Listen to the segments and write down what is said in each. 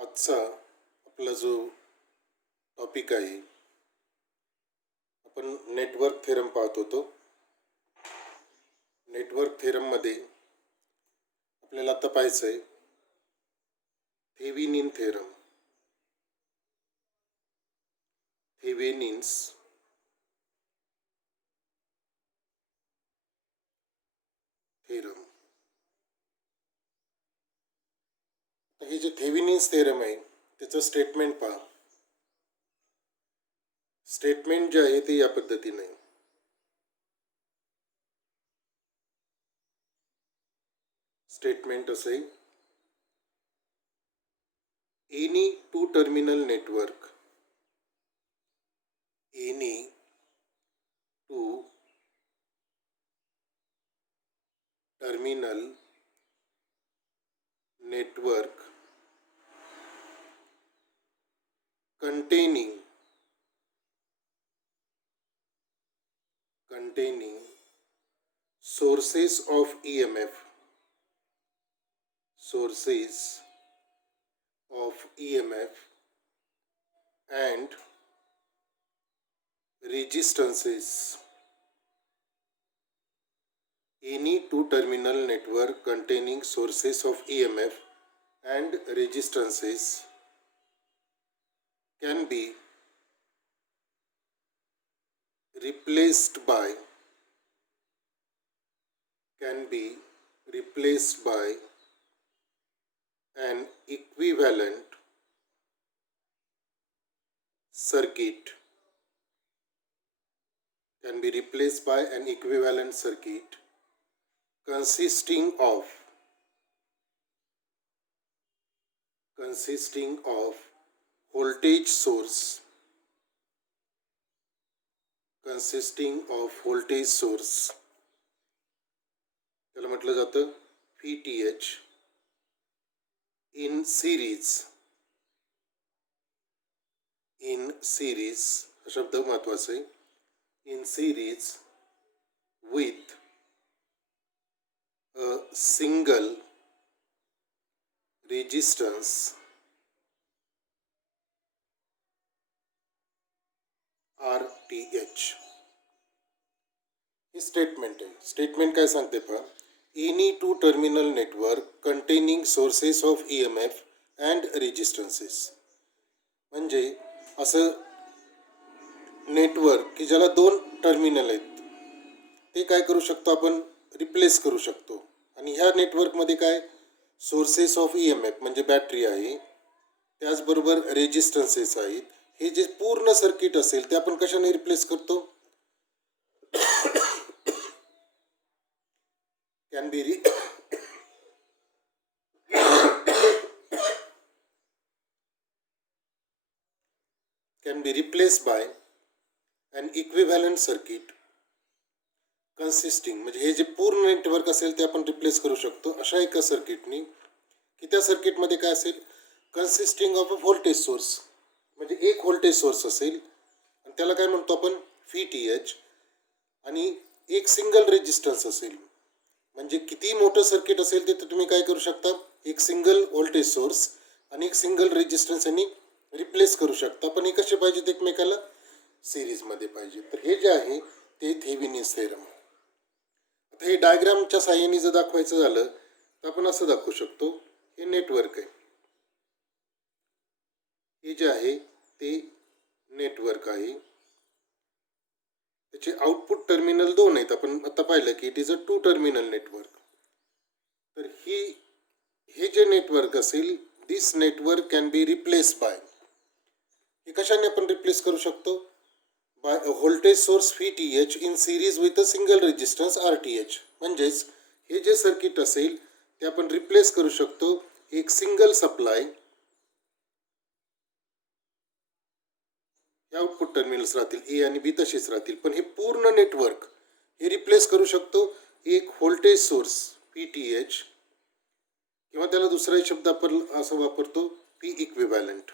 आजचा आपला जो टॉपिक आहे, आपण नेटवर्क थेरम पाहत होतो. नेटवर्क थेरममध्ये आपल्याला आता पाहायचं आहे थेविनिन थेरम. Thevenin's theorem. हे जे थेविनिन्स थेरम आहे त्याचं स्टेटमेंट पहा. स्टेटमेंट जे आहे ते या पद्धतीने आहे. स्टेटमेंट असे, any two terminal network, any two terminal network containing sources of EMF, and resistances. Any two terminal network containing sources of EMF and resistances can be replaced by an equivalent circuit consisting of voltage source त्याला म्हटलं जातं VTH in series हा शब्द महत्वाचा आहे. in series with a single resistance RTH. हे statement आहे. Statement काय सांगते पहा, any two terminal network containing sources of EMF and resistances. म्हणजे असं नेटवर्क की ज्याला दोन टर्मिनल आहेत ते काय करू शकतो आपण, रिप्लेस करू शकतो. आणि ह्या नेटवर्कमध्ये काय सोर्सेस ऑफ EMF म्हणजे बॅटरी आहे, त्याचबरोबर रेजिस्टन्सेस आहेत. हे जे पूर्ण सर्किट असेल ते आपण कशाने रिप्लेस करतो, can be replaced by an equivalent circuit consisting, म्हणजे हे जे पूर्ण नेटवर्क असेल ते आपण रिप्लेस करू शकतो अशा एका सर्किटनी, की त्या सर्किटमध्ये काय असेल, consisting of a voltage source, म्हणजे एक व्होल्टेज सोर्स असेल आणि त्याला काय म्हणतो आपण VTH, आणि एक सिंगल रेजिस्टन्स असेल. म्हणजे किती मोठं सर्किट असेल ते तुम्ही काय करू शकता, एक सिंगल व्होल्टेज सोर्स आणि एक सिंगल रेजिस्टन्स यांनी रिप्लेस करू शकता. पण हे कसे पाहिजेत, एकमेकाला सिरीजमध्ये पाहिजे. तर हे जे आहे ते थेविनिन्स थेरम. आता हे डायग्रामच्या साहाय्याने जर दाखवायचं झालं तर आपण असं दाखवू शकतो, हे नेटवर्क आहे, हे जे आहे ते नेटवर्क आहे. त्याचे आउटपुट टर्मिनल दोन आहेत. आपण आता पाहिलं की it is a two terminal network. तर हे जे नेटवर्क असेल, this network can be replace by, हे कशाने आपण रिप्लेस करू शकतो, by a voltage source VTH in series with a single resistance RTH. म्हणजेच हे जे सर्किट असेल ते आपण रिप्लेस करू शकतो एक सिंगल सप्लाय, हे आउटपुट टर्मिनल्स राहतील A आणि B तसेच राहतील, पण हे पूर्ण नेटवर्क हे रिप्लेस करू शकतो एक व्होल्टेज सोर्स VTH, किंवा त्याला दुसरा शब्द आपण असं वापरतो P इक्विव्हॅलंट.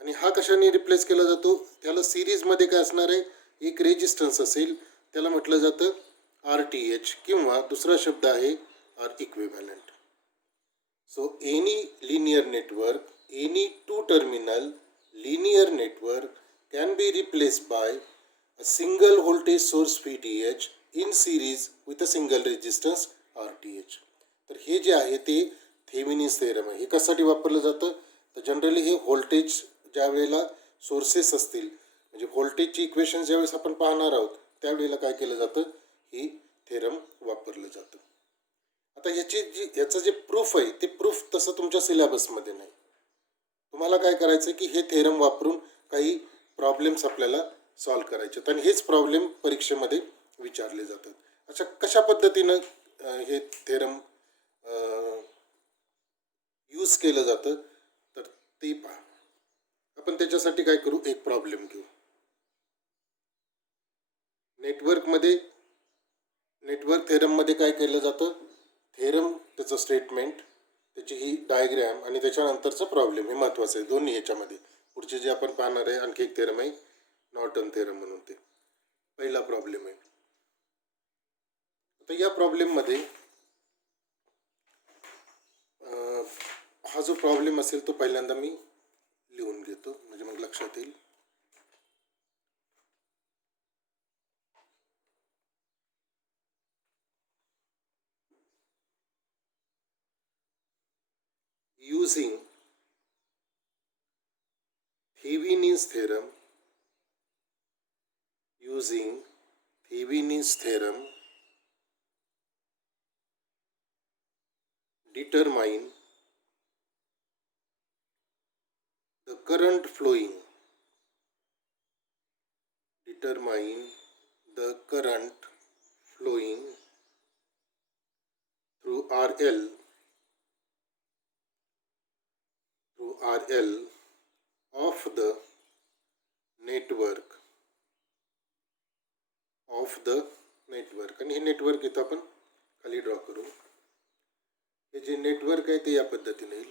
आणि हा कशाने रिप्लेस केला जातो, त्याला सिरीजमध्ये काय असणार आहे, एक रेजिस्टन्स असेल, त्याला म्हटलं जातं RTH, किंवा दुसरा शब्द आहे R equivalent. So any linear network, any two-terminal linear network can be replaced by a single voltage source VTH in series with a single resistance RTH. तर हे जे आहे ते थेविनिन्स थेरम आहे. हे कशासाठी वापरलं जातं? तर जनरली हे व्होल्टेज ज्या वेळेला सोर्सेस असतील, म्हणजे व्होल्टेजची इक्वेशन ज्यावेळेस आपण पाहणार आहोत त्यावेळेला काय केलं जातं, ही थेरम वापरलं जातं. आता याचं जे प्रूफ आहे ते प्रूफ तसं तुमच्या सिलेबसमध्ये नाही. तुम्हाला काय करायचं की हे थेरम वापरून काही प्रॉब्लेम्स आपल्याला सॉल्व्ह करायचे आणि हेच प्रॉब्लेम परीक्षेमध्ये विचारले जातात. अशा कशा पद्धतीनं हे थेरम यूज केलं जातं तर ते पहा. आपण त्याच्यासाठी काय करू, एक प्रॉब्लेम घेऊ. नेटवर्क थेरममध्ये काय केलं जातं, थेरम त्याचं स्टेटमेंट, त्याची ही डायग्रॅम आणि त्याच्यानंतरचा प्रॉब्लेम हे महत्त्वाचं आहे दोन्ही ह्याच्यामध्ये. पुढचे जे आपण पाहणार आहे आणखी एक थेरम आहे नॉर्टन थेरम म्हणून, ते पहिला प्रॉब्लेम आहे. आता या प्रॉब्लेममध्ये हा जो प्रॉब्लेम असेल तो पहिल्यांदा मी लिहून घेतो म्हणजे मग लक्षात येईल. Using Thevenin's theorem, determine the current flowing through RL of the network आणि हे नेटवर्क इथं आपण खाली ड्रॉ करू. हे जे नेटवर्क आहे ते या पद्धतीने येईल.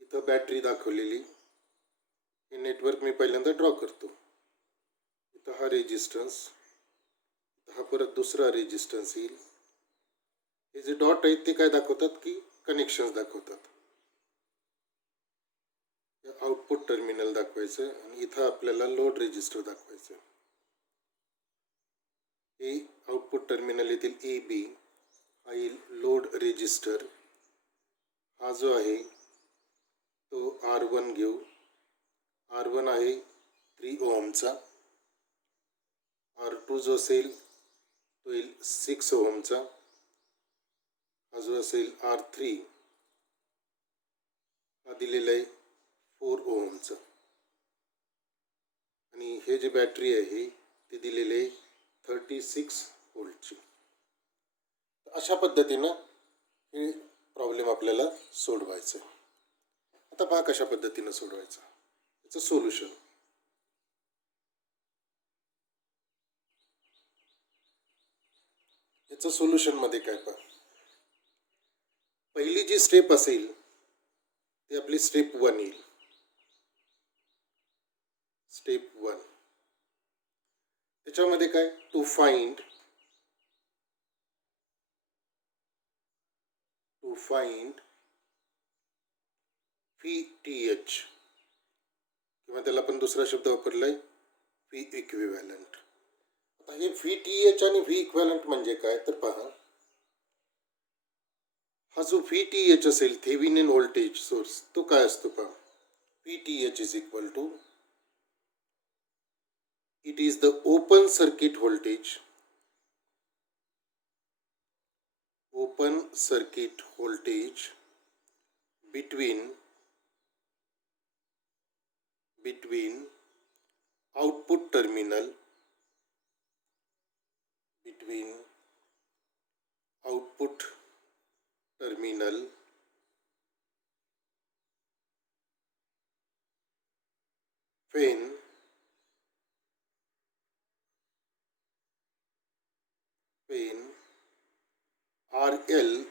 इथं बॅटरी दाखवलेली, हे नेटवर्क मी पहिल्यांदा ड्रॉ करतो. इथं हा रेजिस्टन्स, हा परत दुसरा रेजिस्टन्स येईल. हे जे डॉट आहेत ते काय दाखवतात की कनेक्शन्स दाखवतात. आउटपुट टर्मिनल दाखवायचं आणि इथं आपल्याला लोड रेजिस्टर दाखवायचं. हे आउटपुट टर्मिनल येतील AB, हा येईल लोड रेजिस्टर. हा जो आहे तो R1 घेऊ. R1 आहे 3 ओहमचा. R2 जो असेल तो येईल 6 ओहमचा. हा जो असेल R3 हा दिलेला आहे 4 ओहमचा. आणि हे जे बॅटरी आहे ते दिलेले 36 व्होल्टची. अशा पद्धतीनं हे प्रॉब्लेम आपल्याला सोडवायचं आहे. आता पहा कशा पद्धतीनं सोडवायचं, याचं सोल्युशन. याचं सोल्युशनमध्ये काय पहा, पहिली जी स्टेप असेल ती आपली स्टेप 1 येईल. स्टेप 1 त्याच्यामध्ये काय, टू फाइंड VTH, किंवा त्याला आपण दुसरा शब्द वापरलाय V इक्विव्हॅलंट. आता हे VTH आणि V इक्विव्हॅलंट म्हणजे काय तर पहा, हा जो VTH असेल थेविनिन व्होल्टेज सोर्स तो काय असतो पहा. VTH is equal to, it is the open circuit voltage between output terminal when RL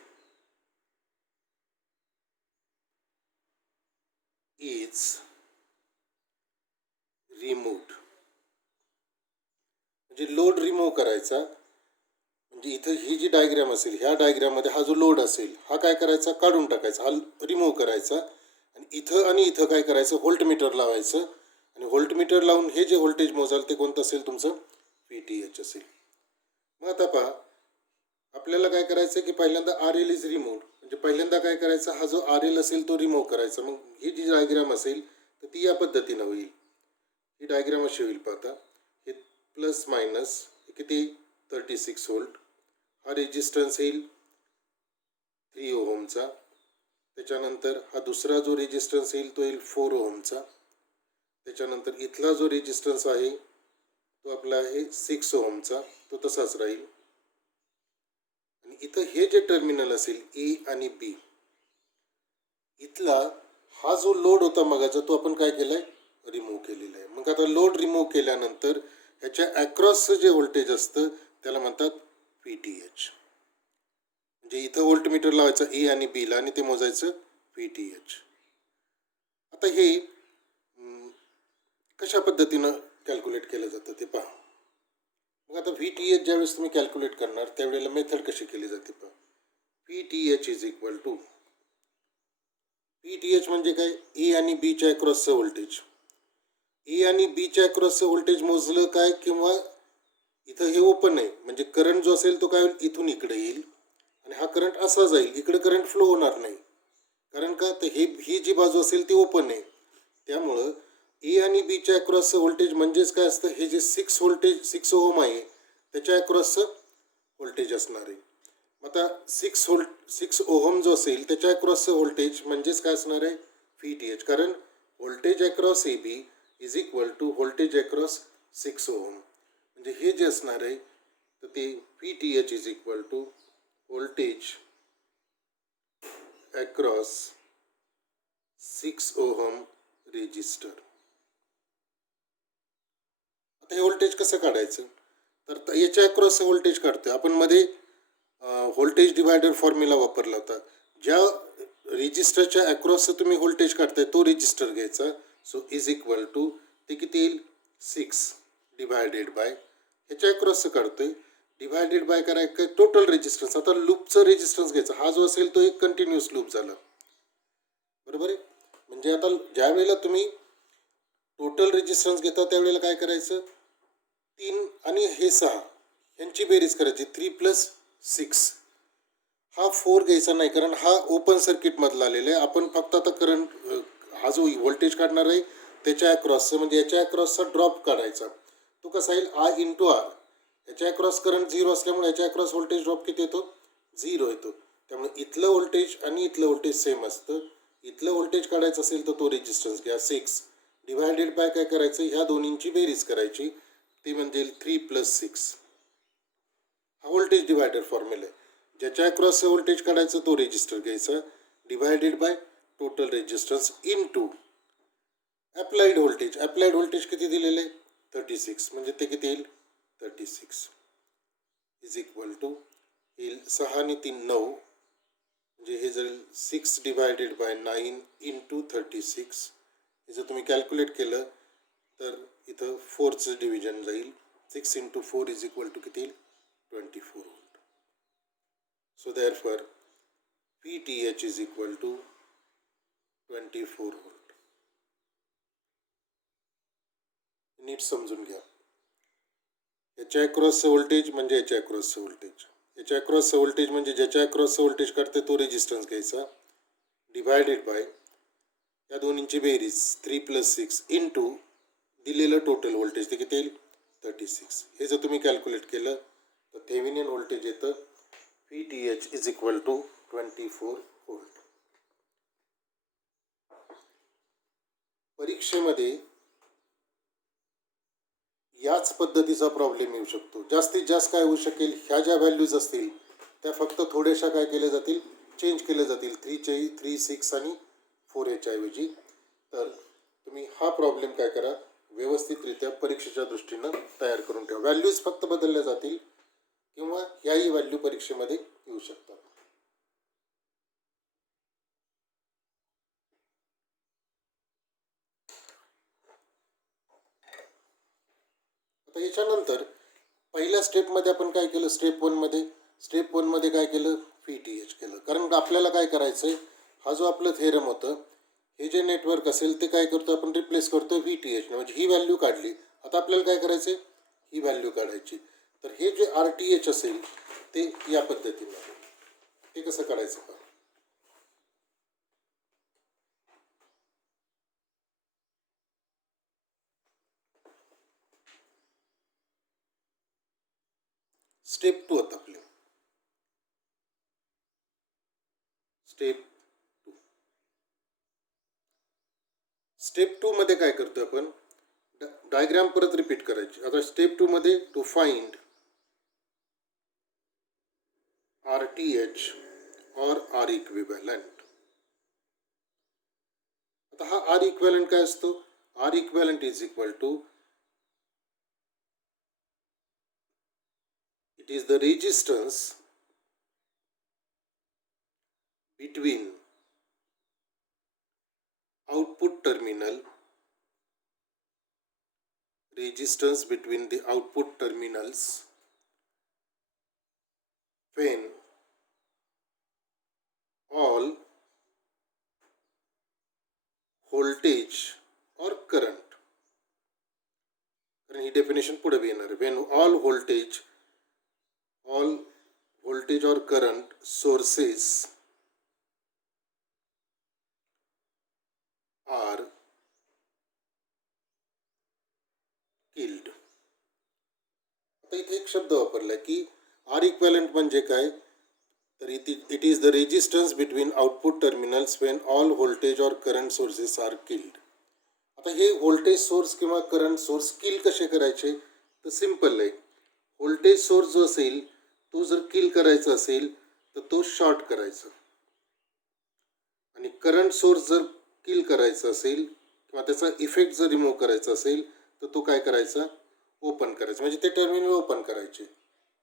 is removed. म्हणजे लोड रिमूव्ह करायचा. म्हणजे इथं ही जी डायग्राम असेल, ह्या डायग्राममध्ये हा जो लोड असेल हा काय करायचा, काढून टाकायचा, हा रिमूव्ह करायचा. आणि इथं काय करायचं, व्होल्टमीटर लावायचं. आणि व्होल्टमीटर लावून हे जे व्होल्टेज मोजाल ते कोणतं असेल, तुमचं VTH असेल. मग आता पहा, आपल्याला काय करायचं की पहिल्यांदा RL इज रिमूव्ड. म्हणजे पहिल्यांदा काय करायचं, हा जो RL असेल तो रिमूव्ह करायचा. मग ही जी डायग्राम असेल तर ती या पद्धतीनं होईल. ही डायग्राम अशी होईल. पाहता, हे प्लस मायनस किती 36 व्होल्ट. हा रेजिस्टन्स येईल 3 ओहमचा. त्याच्यानंतर हा दुसरा जो रेजिस्टन्स येईल तो येईल 4 ओहमचा. त्याच्यानंतर इथला जो रेजिस्टन्स आहे तो आपला आहे 6 ओहमचा, तो तसाच राहील. आणि इथं हे जे टर्मिनल असेल ए आणि बी, इथला हा जो लोड होता मगाचा तो आपण काय केलाय, रिमूव्ह केलेला आहे. मग आता लोड रिमूव्ह केल्यानंतर ह्याच्या अक्रॉसचं जे व्होल्टेज असतं त्याला म्हणतात VTH. म्हणजे इथं व्होल्टमीटर लावायचं ए आणि बी ला आणि ते मोजायचं VTH. आता हे कशा पद्धतीनं कॅल्क्युलेट केलं जातं ते पहा. मग आता VTH ज्यावेळेस तुम्ही कॅल्क्युलेट करणार त्यावेळेला मेथड कशी केली जाते पहा. VTH is equal to, VTH म्हणजे काय, ए आणि बीच्या अक्रॉसचं व्होल्टेज. ए आणि बीच्या अक्रॉसचं व्होल्टेज मोजलं काय, किंवा इथं हे ओपन आहे म्हणजे करंट जो असेल तो काय होईल, इथून इकडे येईल आणि हा करंट असा जाईल. इकडे करंट फ्लो होणार नाही, कारण का, तर ही जी बाजू असेल ती ओपन आहे. त्यामुळं ए आणि बीच्या अक्रॉसचं व्होल्टेज म्हणजेच काय असतं, हे जे 6 ओहम आहे त्याच्या अक्रॉसचं व्होल्टेज असणार आहे. आता 6 ओहम जो असेल त्याच्या अक्रॉसचं व्होल्टेज म्हणजेच काय असणार आहे, VTH. कारण voltage across A B is equal to voltage across 6 ohm. म्हणजे हे जे असणार आहे तर ते VTH is equal to voltage across 6 ohm resistor. आता हे व्होल्टेज कसं काढायचं, तर याच्या अक्रॉस व्होल्टेज काढतोय आपण. मध्ये व्होल्टेज डिवायडर फॉर्म्युला वापरला होता. ज्या रेजिस्टरच्या अक्रॉस तुम्ही व्होल्टेज काढताय तो रेजिस्टर घ्यायचा. सो इज इक्वल टू ते किती येईल, 6 डिवायडेड बाय ह्याच्या अक्रॉसचं काढतोय, डिवायडेड बाय करायचं काय, टोटल रेजिस्टन्स. आता लूपचं रेजिस्टन्स घ्यायचा, हा जो असेल तो एक कंटिन्युअस लूप झाला, बरोबर आहे. म्हणजे आता ज्या वेळेला तुम्ही टोटल रेजिस्टन्स घेता त्यावेळेला काय करायचं, 3 आणि हे 6 यांची बेरीज करायची. 3 + 6. हा 4 घ्यायचा नाही, कारण हा ओपन सर्किट मधला आलेला आहे. आपण फक्त आता करंट, हा जो व्होल्टेज काढणार आहे त्याच्या अक्रॉसचा, म्हणजे याच्या अक्रॉसचा ड्रॉप काढायचा. तो कसा येईल, I × R. याच्या अक्रॉस करंट 0 असल्यामुळे याच्या अक्रॉस व्होल्टेज ड्रॉप किती येतो, 0 येतो. त्यामुळे इथलं व्होल्टेज आणि इथलं व्होल्टेज सेम असतं. इथलं व्होल्टेज काढायचं असेल तर तो रेजिस्टन्स घ्या 6 डिवायडेड बाय काय करायचं, ह्या दोन्हींची बेरीज करायची. ते म्हणजे 3 + 6. हा व्होल्टेज डिवायडर फॉर्म्युला आहे. ज्याच्या अक्रॉस व्होल्टेज काढायचं तो रेजिस्टर घ्यायचा, divided by total resistance into applied voltage. Applied voltage किती दिलेलं आहे, 36. म्हणजे ते किती येईल, 36 इज इक्वल टू येईल 6 आणि 3 9. म्हणजे हे जाईल 6 डिवायडेड बाय 9 इंटू 36. हे जर तुम्ही कॅल्क्युलेट केलं तर इथं 4चं डिव्हिजन जाईल. 6 × 4 इज इक्वल टू किती येईल, 24 volt. So therefore VTH is equal to 24 volt. नीट समजून घ्या. याच्या अक्रॉसचं व्होल्टेज म्हणजे याच्या अक्रॉसचं व्होल्टेज. याच्या अक्रॉसचं व्होल्टेज म्हणजे ज्याच्या अक्रॉसचं व्होल्टेज काढते तो रेजिस्टन्स घ्यायचा, डिवायडेड बाय या दोन्हींची बेरीज 3 + 6 इंटू दिलेलं टोटल व्होल्टेज, ते किती येईल, 36. हे जर तुम्ही कॅल्क्युलेट केलं तर थेव्हिनियन व्होल्टेज येतं VTH is equal to 24 volt. परीक्षेमध्ये याच पद्धतीचा प्रॉब्लेम येऊ शकतो. जास्तीत जास्त काय होऊ शकेल, ह्या ज्या व्हॅल्यूज असतील त्या फक्त थोड्याशा काय केल्या जातील, चेंज केल्या जातील. 3, 6 आणि 4 याच्या ऐवजी. तर तुम्ही हा प्रॉब्लेम काय करा, व्यवस्थितरित्या परीक्षेच्या दृष्टीनं तयार करून ठेवा. व्हॅल्यूज फक्त बदलल्या जातील किंवा याही व्हॅल्यू परीक्षेमध्ये येऊ शकतात. आता याच्यानंतर पहिल्या स्टेपमध्ये आपण काय केलं, स्टेप वनमध्ये काय केलं, VTH केलं. कारण आपल्याला काय करायचं आहे, हा जो आपलं थेरम होतं, हे जे नेटवर्क असेल ते काय करतो आपण रिप्लेस करतो VTH, म्हणजे ही व्हॅल्यू काढली. आता आपल्याला काय करायचं आहे, ही व्हॅल्यू काढायची. तर हे जे RTH असेल ते या पद्धतीने, ते कसं काढायचं का, स्टेप 2 आता आपली स्टेप 2 मध्ये काय करतो आपण, डायग्राम परत रिपीट करायची. आता स्टेप 2 मध्ये टू फाइंड RTH और R इक्विव्हॅलंट. आता हा R इक्विव्हॅलंट काय असतो, R equivalent is equal to, it is the resistance between output terminal, resistance between the output terminals when all voltage or current, कारण ही definition पुढे येणार, when all voltage or current sources are killed. आता इथे एक शब्द वापरला की R equivalent म्हणजे काय, तर it is the resistance between output terminals Wien all voltage और करंट सोर्सेस आर किल्ड. आता हे व्होल्टेज सोर्स किंवा करंट सोर्स किल कसे करायचे, तर सिम्पल आहे. व्होल्टेज सोर्स जो असेल तो जर किल करायचा असेल तर तो शॉर्ट करायचा, आणि करंट सोर्स जर किल करायचा असेल किंवा त्याचा इफेक्ट जर रिमूव्ह करायचा असेल तर तो काय करायचा, ओपन करायचा. म्हणजे ते टर्मिनल ओपन करायचे.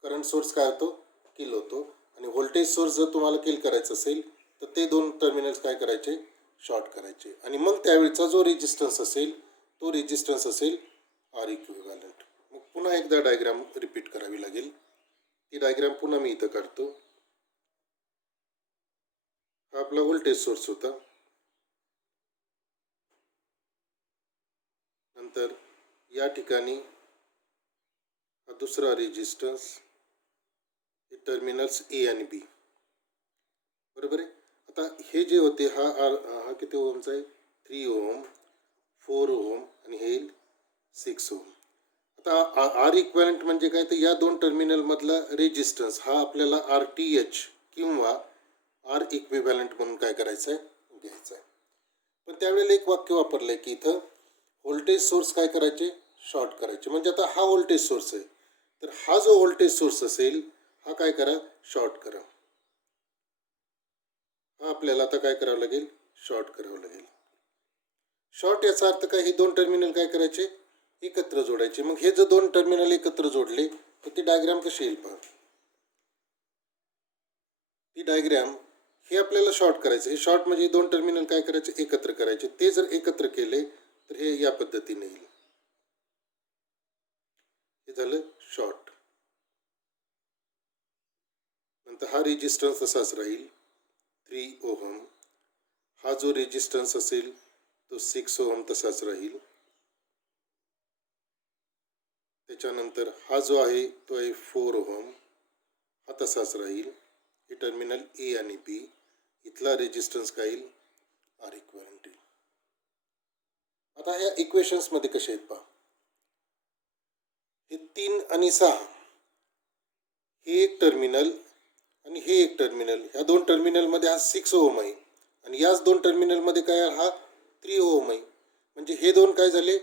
करंट सोर्स काय होतो, किल होतो. आणि व्होल्टेज सोर्स जर तुम्हाला किल करायचं असेल तर ते दोन टर्मिनल्स काय करायचे, शॉर्ट करायचे. आणि मग त्यावेळचा जो रेजिस्टन्स असेल तो रेजिस्टन्स असेल R इक्विव्हॅलंट. मग पुन्हा एकदा डायग्राम रिपीट करावी लागेल. ती डायग्राम पुन्हा मी इथं काढतो. हा आपला व्होल्टेज सोर्स होता. नंतर या ठिकाणी हा दुसरा रेजिस्टन्स, हे टर्मिनल्स A आणि B, बरोबर आहे. आता हे जे होते हा किती ओमचा आहे, 3 ओम, 4 ओम आणि हे 6 ओम. आता R इक्विव्हॅलंट म्हणजे काय, तर या दोन टर्मिनल मधला रेजिस्टन्स हा आपल्याला RTH किंवा R इक्विव्हॅलंट म्हणून काय करायचं आहे, घ्यायचं आहे. पण त्यावेळेला एक वाक्य वापरलं आहे की इथं व्होल्टेज सोर्स काय करायचे, शॉर्ट करायचे. म्हणजे आता हा व्होल्टेज सोर्स आहे, तर हा जो व्होल्टेज सोर्स असेल हा काय करा, शॉर्ट करा. हा आपल्याला आता काय करावं लागेल, शॉर्ट करावं लागेल. शॉर्ट याचा अर्थ काय, हे दोन टर्मिनल काय करायचे, एकत्र जोडायचे. मग हे जर दोन टर्मिनल एकत्र जोडले तर ती डायग्राम कशी येईल पहा. ती डायग्राम, हे आपल्याला शॉर्ट करायचं. हे शॉर्ट म्हणजे दोन टर्मिनल काय करायचे, एकत्र करायचे. ते जर एकत्र केले तर हे या पद्धतीने येईल. हे झालं शॉर्ट. नंतर हा रेजिस्टन्स तसाच राहील 3 ओहम. हा जो रेजिस्टन्स असेल तो 6 ओहम तसाच राहील. त्याच्यानंतर हा जो आहे तो आहे 4 ओहम, हा तसाच राहील. हे टर्मिनल A आणि B. इथला रेजिस्टन्स काय येईल, R इक्विव्हॅलंट येईल. आता ह्या इक्वेशन्स मध्ये कसे आहेत पहा. हे 3 आणि 6, हे एक टर्मिनल आणि हे एक टर्मिनल. ह्या दोन टर्मिनल मध्ये हा 6 ओहम आहे आणि याच दोन टर्मिनल मध्ये काय हा 3 ओहम आहे. म्हणजे हे दोन काय झाले,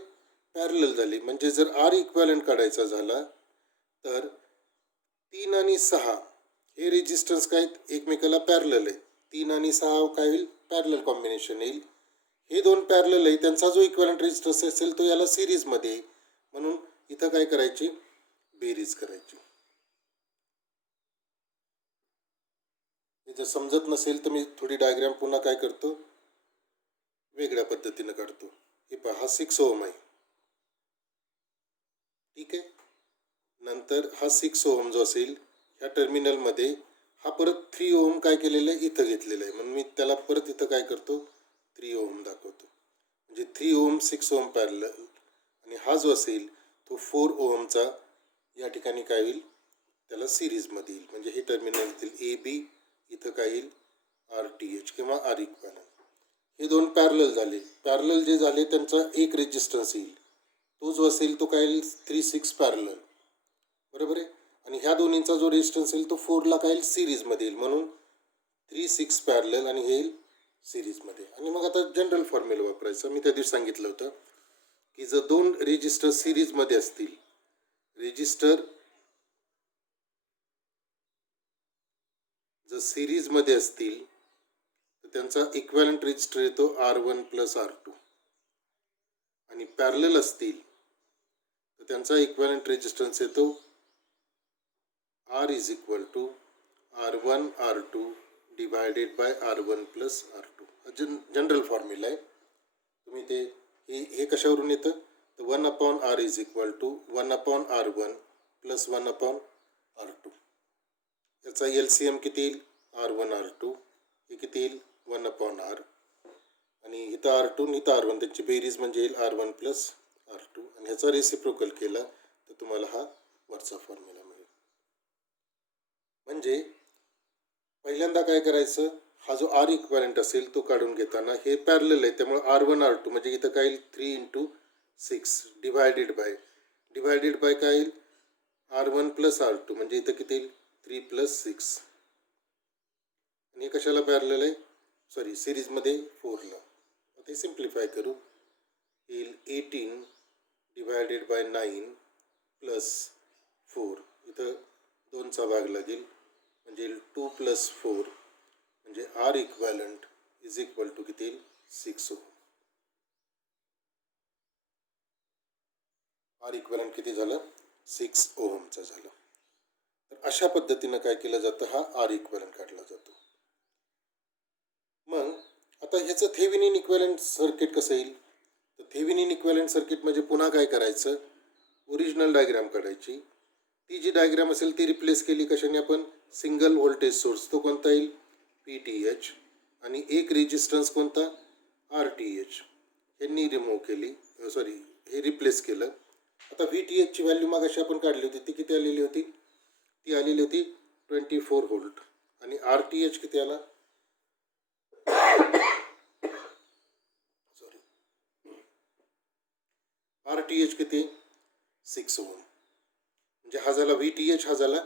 पॅरलल झाले. म्हणजे जर R इक्विव्हॅलंट काढायचा झाला तर 3 आणि 6 हे रेजिस्टन्स काय एकमेकाला पॅरलल आहे. 3 आणि 6 काय होईल, पॅरलल कॉम्बिनेशन येईल. हे दोन पॅरलल आहे, त्यांचा जो इक्विव्हॅलंट रेजिस्टन्स असेल तो याला सिरीजमध्ये आहे. म्हणून इथं काय करायची, बेरीज करायची. हे जर समजत नसेल तर मी थोडी डायग्राम पुन्हा काय करतो, वेगळ्या पद्धतीने काढतो. हे पहा, हा 6 ओहम आहे, ठीक आहे. नंतर हा 6 ओहम जो असेल ह्या टर्मिनलमध्ये हा परत 3 ओहम काय केलेलं आहे इथं घेतलेलं आहे, म्हणून मी त्याला परत इथं काय करतो 3 ओहम दाखवतो. म्हणजे 3 ओहम 6 ओहम पॅरलल आणि हा जो असेल तो 4 ओहमचा या ठिकाणी काय होईल त्याला सिरीजमध्ये येईल. म्हणजे हे टर्मिनल येतील ए बी, इथं काय येईल RTH किंवा R इक्वॅलंट. हे दोन पॅरलल झाले. पॅरलल जे झाले त्यांचा एक रेजिस्टन्स येईल, तो जो असेल तो काय येईल 3-6 पॅरलल, बरोबर आहे. आणि ह्या दोन्हींचा जो रेजिस्टन्स येईल तो 4ला काय येईल सिरीजमध्ये येईल, म्हणून 3-6 पॅरलल आणि हे येईल सिरीजमध्ये. आणि मग आता जनरल फॉर्म्युला वापरायचा. मी त्या दिवशी सांगितलं होतं की जर दोन रेजिस्टर सिरीजमध्ये असतील, रेजिस्टर जर सिरीजमध्ये असतील तर त्यांचा इक्वॅलंट रेजिस्टर येतो R1 + R2 आणि पॅरलल असतील तर त्यांचा इक्वॅलंट रेजिस्टन्स येतो R = R1 R2 divided by R1 + R2. General formula आहे. तुम्ही ते हे कशावरून येतं तर 1/R = 1/R1 + 1/R2. याचा LCM किती येईल R1 R2, हे किती येईल 1/R आणि इथं R2 आणि इथं R1 त्यांची बेरीज म्हणजे येईल R1 + R2 आणि ह्याचा रेसिप्रोकल केला तर तुम्हाला हा वरचा फॉर्म्युला मिळेल. म्हणजे पहिल्यांदा काय करायचं, हा जो R इक्वॅलंट असेल तो काढून घेताना हे पॅरलल आहे त्यामुळे R1 R2 म्हणजे इथं काय येईल 3 × 6 डिवायडेड बाय काय येईल R1 + R2 म्हणजे इथं किती येईल 3 + 6 आणि हे कशाला पॅरलल आहे सॉरी सिरीजमध्ये 4ला. आता सिम्प्लिफाय करू, येईल 18 डिवायडेड बाय 9 + 4, इथं 2चा भाग लागेल म्हणजे येईल 2 + 4 म्हणजे R इक्वॅलंट = किती येईल 6 ओहम. R इक्वॅलंट किती झालं 6 ओहमचा झालं. तर अशा पद्धतीनं काय केलं जातं, हा R इक्वॅलंट काढला जातो. मग आता ह्याचं थेवेनिन इक्वॅलंट सर्किट कसं येईल, तर थेवेनिन इक्वॅलंट सर्किट म्हणजे पुन्हा काय करायचं, ओरिजिनल डायग्राम काढायची. ती जी डायग्राम असेल ती रिप्लेस केली कशाने आपण, सिंगल व्होल्टेज सोर्स तो कोणता येईल PTH आणि एक रेजिस्टन्स कोणता RTH, यांनी रिमूव्ह केली सॉरी हे रिप्लेस केलं. आता VTH ची व्हॅल्यू मग अशी आपण काढली होती ती किती आलेली होती, ती आलेली होती 24 व्होल्ट आणि RTH किती आला RTH किती 6 ओहम. म्हणजे हा झाला VTH, हा झाला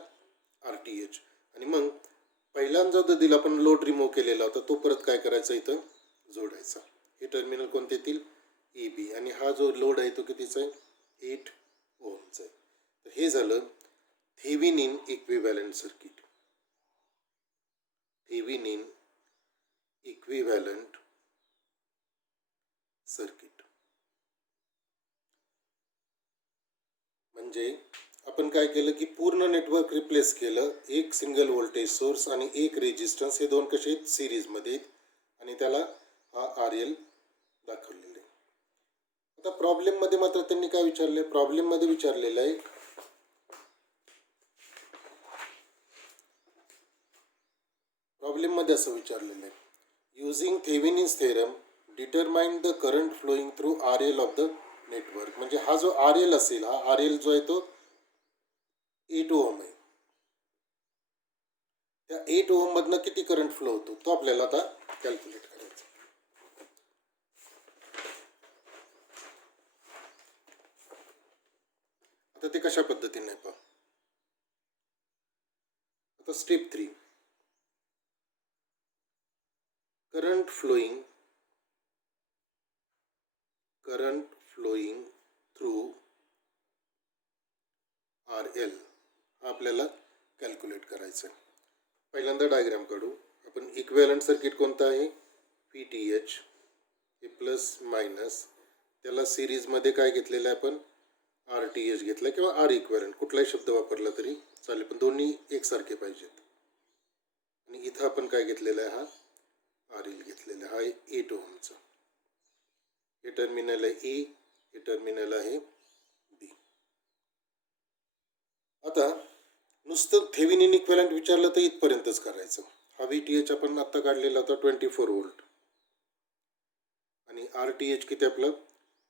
RTH. आणि मग पहिल्यांदा जो दिला आपण लोड रिमूव्ह केलेला होता तो परत काय करायचा इथं जोडायचा. हे टर्मिनल कोणते येतील AB आणि हा जो लोड आहे तो कितीचा आहे 8 ओहमचा आहे. तर हे झालं Thevenin equivalent circuit. Thevenin equivalent circuit म्हणजे आपण काय केलं की पूर्ण नेटवर्क रिप्लेस केलं, एक सिंगल व्होल्टेज सोर्स आणि एक रेजिस्टन्स, हे दोन कसे आहेत सिरीजमध्ये आणि त्याला हा RL दाखवलेला आहे. आता प्रॉब्लेममध्ये मात्र त्यांनी काय विचारले, प्रॉब्लेममध्ये विचारलेलं आहे प्रॉब्लेममध्ये असं विचारलेलं आहे, using Thevenin's theorem determine the current flowing through RL of the network. म्हणजे हा जो RL असेल, हा RL जो आहे तो 8 ओहम आहे. त्या 8 ओहम मधनं किती करंट फ्लो होतो तो आपल्याला आता कॅल्क्युलेट करायचा. आता ते कशा पद्धतीने आहे पहा. आता step 3, current flowing through RL हा आपल्याला कॅल्क्युलेट करायचं आहे. पहिल्यांदा डायग्राम काढू आपण. इक्विव्हॅलंट सर्किट कोणतं आहे PTH, हे प्लस मायनस, त्याला सिरीजमध्ये काय घेतलेलं आहे आपण RTH घेतला किंवा R इक्विव्हॅलंट, कुठलाही शब्द वापरला तरी चालेल पण दोन्ही एकसारखे पाहिजेत. आणि इथं आपण काय घेतलेलं आहे हा RL घेतलेला आहे 8 ओहमचा. हे टर्मिनल आहे A, हे टर्मिनल आहे B. आता नुसतं थेविनिन इक्विव्हॅलंट विचारलं तर इथपर्यंतच करायचं. हा VTH आपण आत्ता काढलेला होता 24 व्होल्ट आणि RTH किती आपलं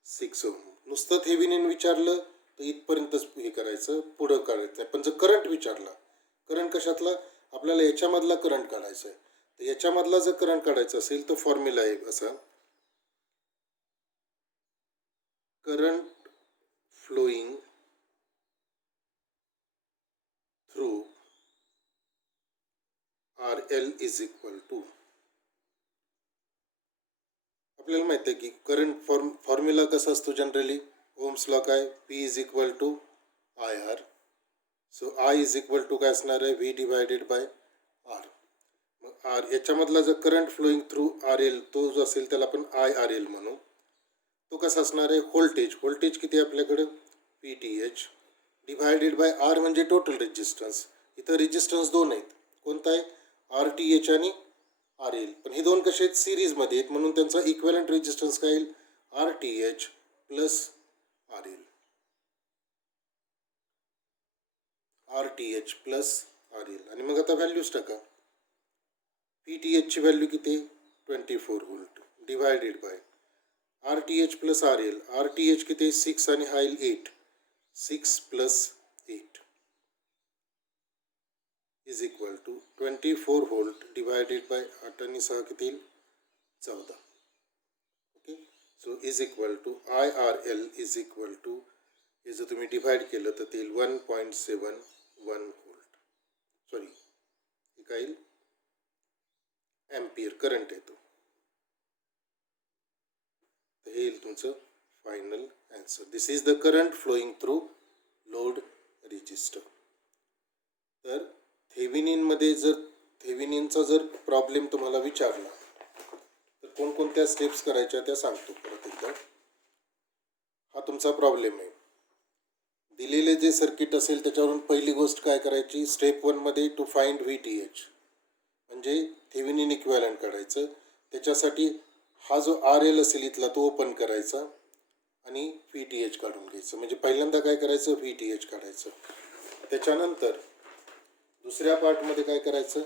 6 ओहम. नुसतं थेविनिन विचारलं तर इथपर्यंतच हे करायचं, पुढं काढायचं. पण जर करंट विचारला, करंट कशातला, आपल्याला याच्यामधला करंट काढायचा आहे, तर याच्यामधला जर करंट काढायचा असेल तर फॉर्म्युला आहे असा, current flowing through RL is equal to, आपल्याला माहिती आहे की करंट फॉर्म्युला कसा असतो जनरली, ओम्स लॉ काय, P is equal to IR. So I is equal to काय असणार आहे, V डिवायडेड बाय R. मग R याच्यामधला जर करंट फ्लोईंग थ्रू RL तो जो असेल त्याला आपण IRL म्हणू. तो कसा असणार आहे, व्होल्टेज, व्होल्टेज किती आहे आपल्याकडं VTH डिवायडेड बाय R म्हणजे टोटल रेजिस्टन्स. इथं रेजिस्टन्स दोन आहेत, कोणता आहे RTH आणि RL, पण हे दोन कसे आहेत सिरीजमध्ये आहेत म्हणून त्यांचा इक्विव्हॅलंट रेजिस्टन्स काय येईल RTH plus RL. RTH plus RL आणि मग आता व्हॅल्यूज टाका. VTH ची व्हॅल्यू किती 24 volt divided by RTH plus RL. RTH किती 6 आणि हा येईल 8, 6 plus 8 is equal to 24 volt divided by 8 आणि 6 किती येईल 14. Okay, so is equal to IRL is equal to, हे जर तुम्ही डिवाइड केलं तर ते येईल 1.71 व्होल्ट, सॉरी हे काय येईल ॲम्पियर करंट येतो. तर हे येईल तुमचं final answer. This is the current flowing through load resistor. तर थेविनिनमध्ये जर थेविनिनचा जर प्रॉब्लेम तुम्हाला विचारला तर कोणकोणत्या स्टेप्स करायच्या त्या सांगतो परत एकदा. हा तुमचा प्रॉब्लेम आहे. दिलेले जे सर्किट असेल त्याच्यावरून पहिली गोष्ट काय करायची, स्टेप 1मध्ये टू फाइंड VTH म्हणजे थेविनिन इक्विव्हॅलंट काढायचं. त्याच्यासाठी हा जो RL असेल इथला तो ओपन करायचा आणि VTH काढून घ्यायचं. म्हणजे पहिल्यांदा काय करायचं VTH काढायचं. त्याच्यानंतर दुसऱ्या पार्टमध्ये काय करायचं,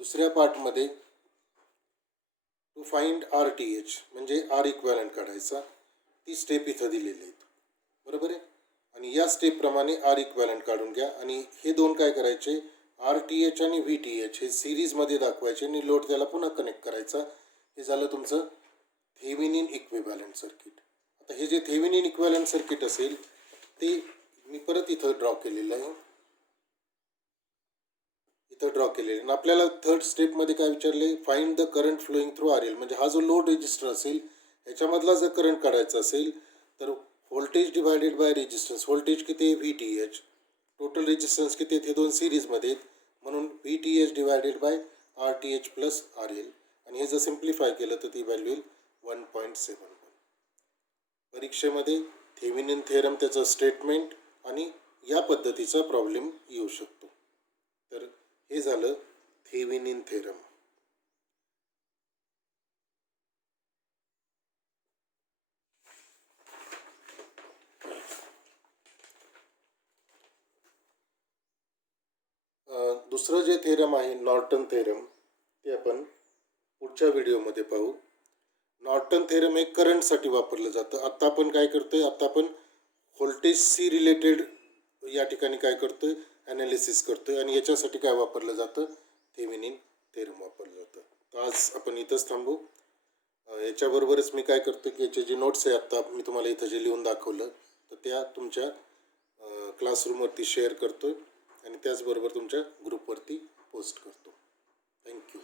दुसऱ्या पार्टमध्ये टू फाइंड RTH म्हणजे R इक्विव्हॅलंट काढायचा. ती स्टेप इथं दिलेली आहेत, बरोबर आहे. आणि या स्टेपप्रमाणे R इक्विव्हॅलंट काढून घ्या आणि हे दोन काय करायचे RTH आणि VTH हे सिरीजमध्ये दाखवायचे आणि लोड त्याला पुन्हा कनेक्ट करायचा. हे झालं तुमचं थेविनिन इक्विव्हॅलंट सर्किट. आता हे जे थेविनिन इक्विव्हॅलंट सर्किट असेल ते मी परत इथं ड्रॉ केलेलं आहे, इथं ड्रॉ केलेलं आहे. आपल्याला थर्ड स्टेपमध्ये काय विचारले, find the current flowing through RL म्हणजे हा जो लोड रेजिस्टर असेल ह्याच्यामधला जर करंट काढायचा असेल तर voltage divided by resistance. Voltage किती आहे VTH, टोटल रेजिस्टन्स किती आहेत, हे दोन सिरीजमध्ये आहेत म्हणून VTH divided by RTH plus RL. आणि हे जर सिम्प्लिफाय केलं तर ती व्हॅल्यू येईल 1.71. परीक्षेमध्ये थेविनिन थेरम त्याचं स्टेटमेंट आणि या पद्धतीचा प्रॉब्लेम येऊ शकतो. तर हे झालं थेविनिन थेरम. दुसरं जे थेरम आहे नॉर्टन थेरम ते आपण पुढच्या व्हिडिओमध्ये पाहू. नॉर्टन थेरम हे करंटसाठी वापरलं जातं. आत्ता आपण काय करतोय, आत्ता आपण व्होल्टेजशी रिलेटेड या ठिकाणी काय करतोय ॲनालिसिस करतोय आणि याच्यासाठी काय वापरलं जातं थेविनिन थेरम वापरलं जातं. तर आज आपण इथंच थांबू. याच्याबरोबरच मी काय करतो की याचे जे नोट्स आहे आत्ता मी तुम्हाला इथं जे लिहून दाखवलं तर त्या तुमच्या क्लासरूमवरती शेअर करतो आणि त्याचबरोबर तुमच्या ग्रुपवरती पोस्ट करतो. थँक्यू.